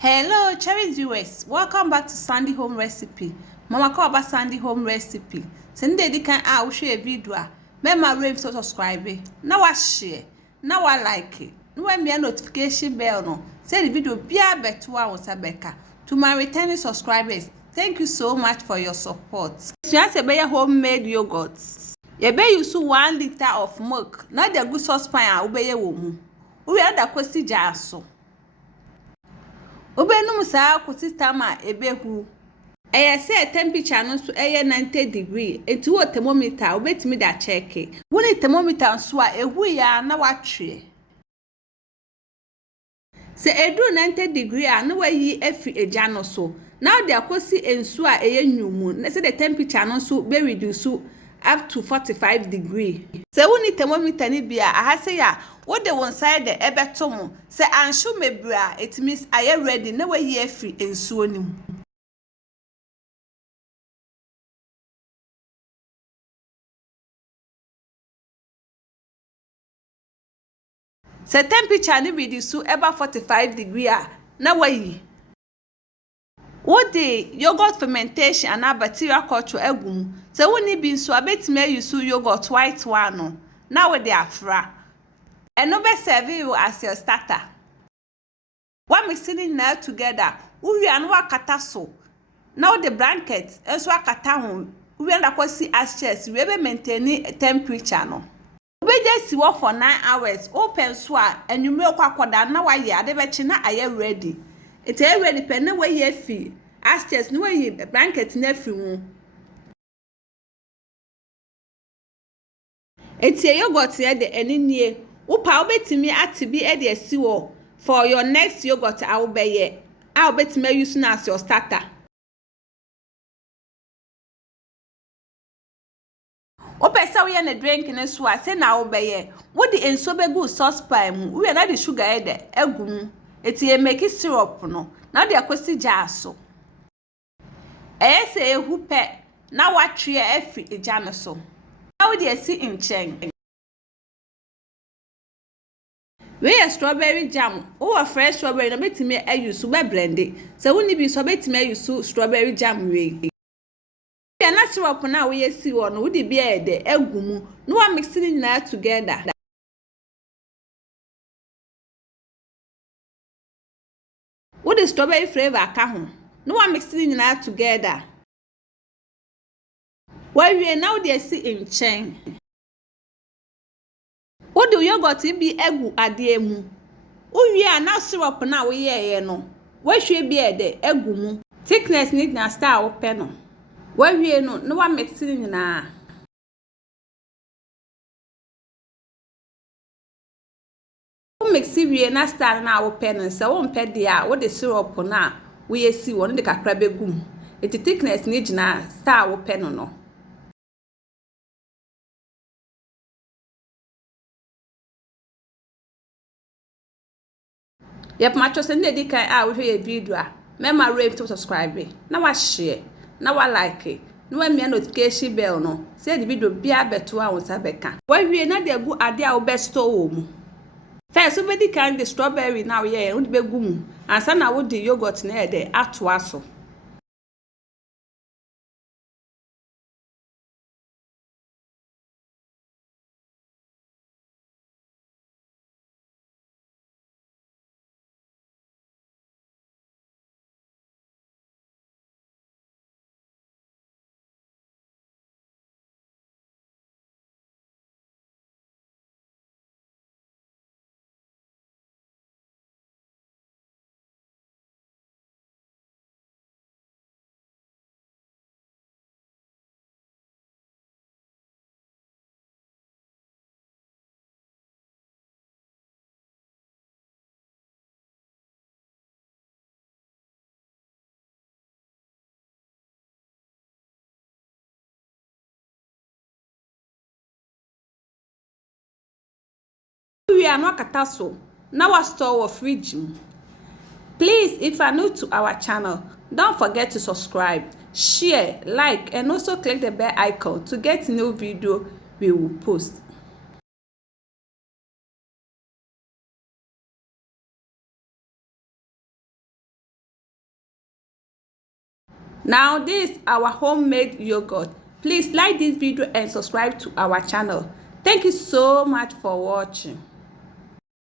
Hello, cherry viewers. Welcome back to Sandy Home Recipe. Mama call about Sandy Home Recipe. Send the can I share a video. Remember rave so subscribe. Now I share. Now I like it. No me a notification bell no. Say the video be a better one Sabeka. To my returning subscribers, thank you so much for your support. Just a better homemade yogurt. You be use 1 liter of milk. Not the good saucepan obey a woman. We are the question jaso. Obenum saa kwotitama ebehu eye se temperature no so eye 90 degree enti wo thermometer obetimi da check woni thermometer so a ehu ya na watwe se edu 90 degree a na wayi afi eja no so now de akosi ensu a eye nwumu na se the temperature no so be reduce up to 45 degree se woni thermometer ni bia ahase ya wo de won side de ebetom se anshu mebra it means aye ready na wayi afi ensuo nim se temperature ni reduce eba 45 degree a na wayi what the yogurt fermentation and bacterial culture egum se woni bi nso abetime use yogurt white one no na we dey afra and no be serve you as your starter what mixing now together we and wa kata so now the blanket enso akata ho we and akwasi ashes we be maintain temperature no we just work for 9 hours open so a enwume kwakoda na wa ye ade be chi na aye ready it is ready pen na we ye fi ashes no we blanket na fi hu etie yogurt ye de eninie upa obetimi atibi e de asiwo for your next yogurt a obeye a obetimi use na as your starter opesa we na drink ne so a se na obeye wo de enso begu saucepan mu we na de sugar e de agum etie make syrup no na de akosi jaaso se ehu pe na watwe afi eja no so na we de asi nchen we strawberry jam or fresh strawberry na betime use be blend it so woni bi so betime use strawberry jam we ya na syrup na we esi wo no we de bi e de agumu no wa mix it na together what the strawberry flavor ka ho no wa mix it na together why we now dey see in chain what do yogurt bi egu ade mu uwie na syrup na we ye no we hwe bi e de egu mu thickness need na star wo pe no we wie no wa mix it na wo mix wie na star na wo pe no se wo mpe de a wo de syrup na we esi wo no de kakra begum eti thickness need na star wo pe no yep macho send the kan a wo hwe video a remember rave to subscribe na wa share na wa like na wa mia notification bell no say the video bia beto a wo sabeka wa wie na de gu ade a wo best wo mu first we di kan the strawberry na wo ye wo de begu mu ansa na wo de yogurt na e de ato aso we are not kata so now wa store or fridge. Please, if you are new to our channel, don't forget to subscribe, share, like, and also click the bell icon to get new video we will post. Now this our homemade yogurt. Please like this video and subscribe to our channel. Thank you so much for watching.